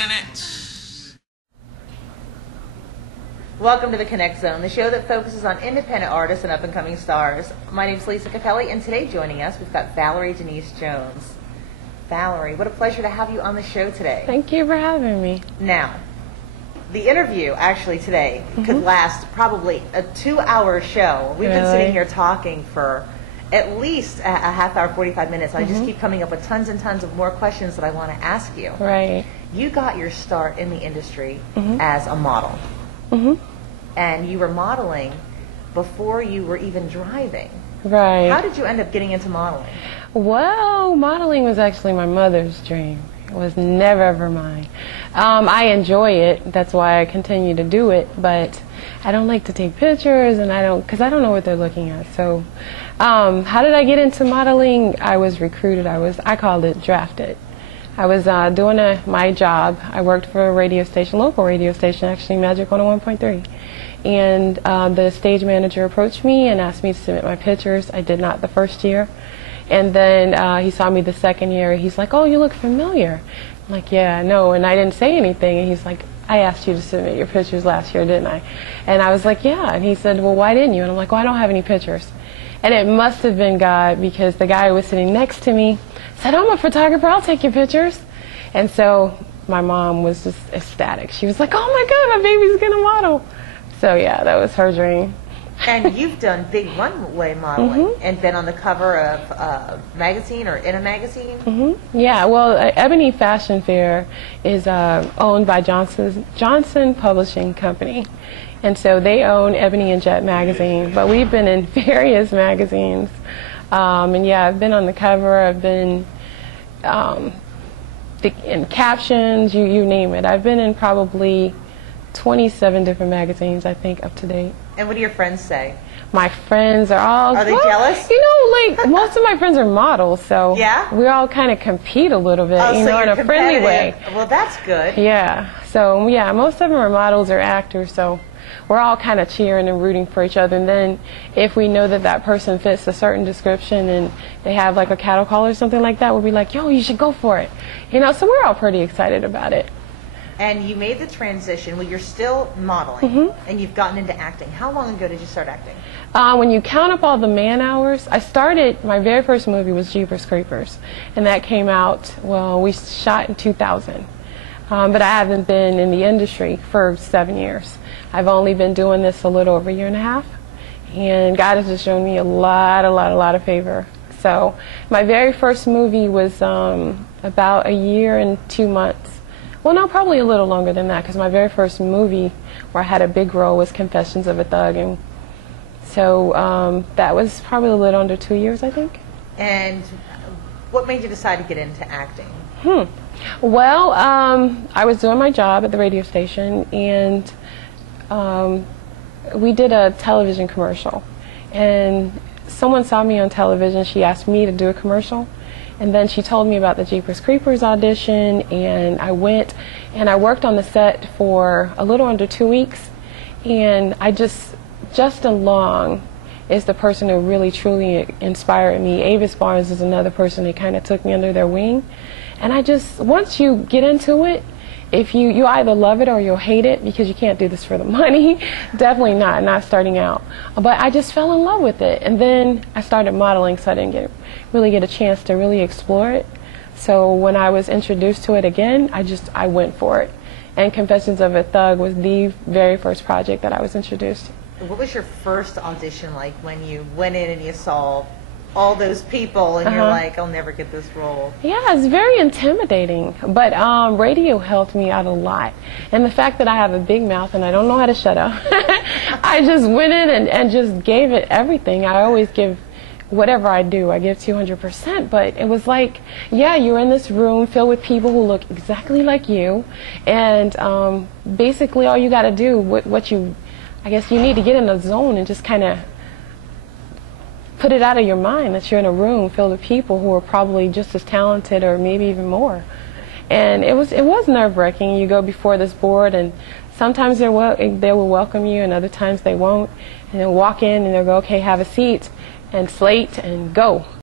minute. Welcome to the Connect Zone, the show that focuses on independent artists and up-and-coming stars. My name is Lisa Capelli, and today joining us, we've got Valerie Denise Jones. Valerie, what a pleasure to have you on the show today. Thank you for having me. Now, the interview actually today could last probably a 2-hour show. We've been sitting here talking for at least a half hour, 45 minutes. I just keep coming up with tons and tons of more questions that I want to ask you. Right. You got your start in the industry as a model. And you were modeling before you were even driving. Right. How did you end up getting into modeling? Well, modeling was actually my mother's dream. It was never ever mine. I enjoy it. That's why I continue to do it. But I don't like to take pictures, and because I don't know what they're looking at. So, how did I get into modeling? I was recruited. I called it drafted. I was doing my job. I worked for a radio station, local radio station, actually, Magic 101.3. And the stage manager approached me and asked me to submit my pictures. I did not the first year. And then he saw me the second year. He's like, "Oh, you look familiar." I'm like, "Yeah, I know." And I didn't say anything. And he's like, "I asked you to submit your pictures last year, didn't I?" And I was like, "Yeah." And he said, "Well, why didn't you?" And I'm like, "Well, I don't have any pictures." And it must have been God, because the guy who was sitting next to me said, "I'm a photographer, I'll take your pictures." And so my mom was just ecstatic. She was like, "Oh my God, my baby's gonna model." So yeah, that was her dream. And you've done big runway modeling and been on the cover of a magazine or in a magazine? Yeah, well, Ebony Fashion Fair is owned by Johnson Publishing Company. And so they own Ebony and Jet magazine. But we've been in various magazines. And yeah, I've been on the cover. I've been in captions, you name it. I've been in probably 27 different magazines, I think, up to date. And what do your friends say? My friends are all... Are they jealous? You know, like, most of my friends are models, so we all kind of compete a little bit, in a friendly way. Well, that's good. Yeah. So, yeah, most of them are models or actors, so we're all kind of cheering and rooting for each other. And then if we know that that person fits a certain description and they have, like, a cattle call or something like that, we'll be like, "Yo, you should go for it." You know, so we're all pretty excited about it. And you made the transition. Well, you're still modeling, and you've gotten into acting. How long ago did you start acting? When you count up all the man hours, my very first movie was Jeepers Creepers, and that came out, well, we shot in 2000. But I haven't been in the industry for 7 years. I've only been doing this a little over a year and a half, and God has just shown me a lot of favor. So my very first movie was about a year and 2 months. Well, no, probably a little longer than that, because my very first movie where I had a big role was Confessions of a Thug, and so that was probably a little under 2 years, I think. And what made you decide to get into acting? Well, I was doing my job at the radio station, and we did a television commercial, and someone saw me on television. She asked me to do a commercial. And then she told me about the Jeepers Creepers audition, and I went, and I worked on the set for a little under 2 weeks, and Justin Long is the person who really truly inspired me. Avis Barnes is another person that kind of took me under their wing. And once you get into it, if you either love it or you'll hate it, because you can't do this for the money. Definitely not starting out. But I just fell in love with it. And then I started modeling, so I didn't really get a chance to really explore it. So when I was introduced to it again, I went for it. And Confessions of a Thug was the very first project that I was introduced to. What was your first audition like when you went in and you saw all those people and you're like, "I'll never get this role"? Yeah, it's very intimidating, but radio helped me out a lot. And the fact that I have a big mouth and I don't know how to shut up, I just went in and just gave it everything. I always give, whatever I do, I give 200%, but it was like, yeah, you're in this room filled with people who look exactly like you, and basically all you got to do, I guess you need to get in the zone and just kind of put it out of your mind that you're in a room filled with people who are probably just as talented or maybe even more. And it was nerve-wracking. You go before this board, and sometimes they will welcome you, and other times they won't. And they'll walk in and they'll go, "Okay, have a seat," and slate and go.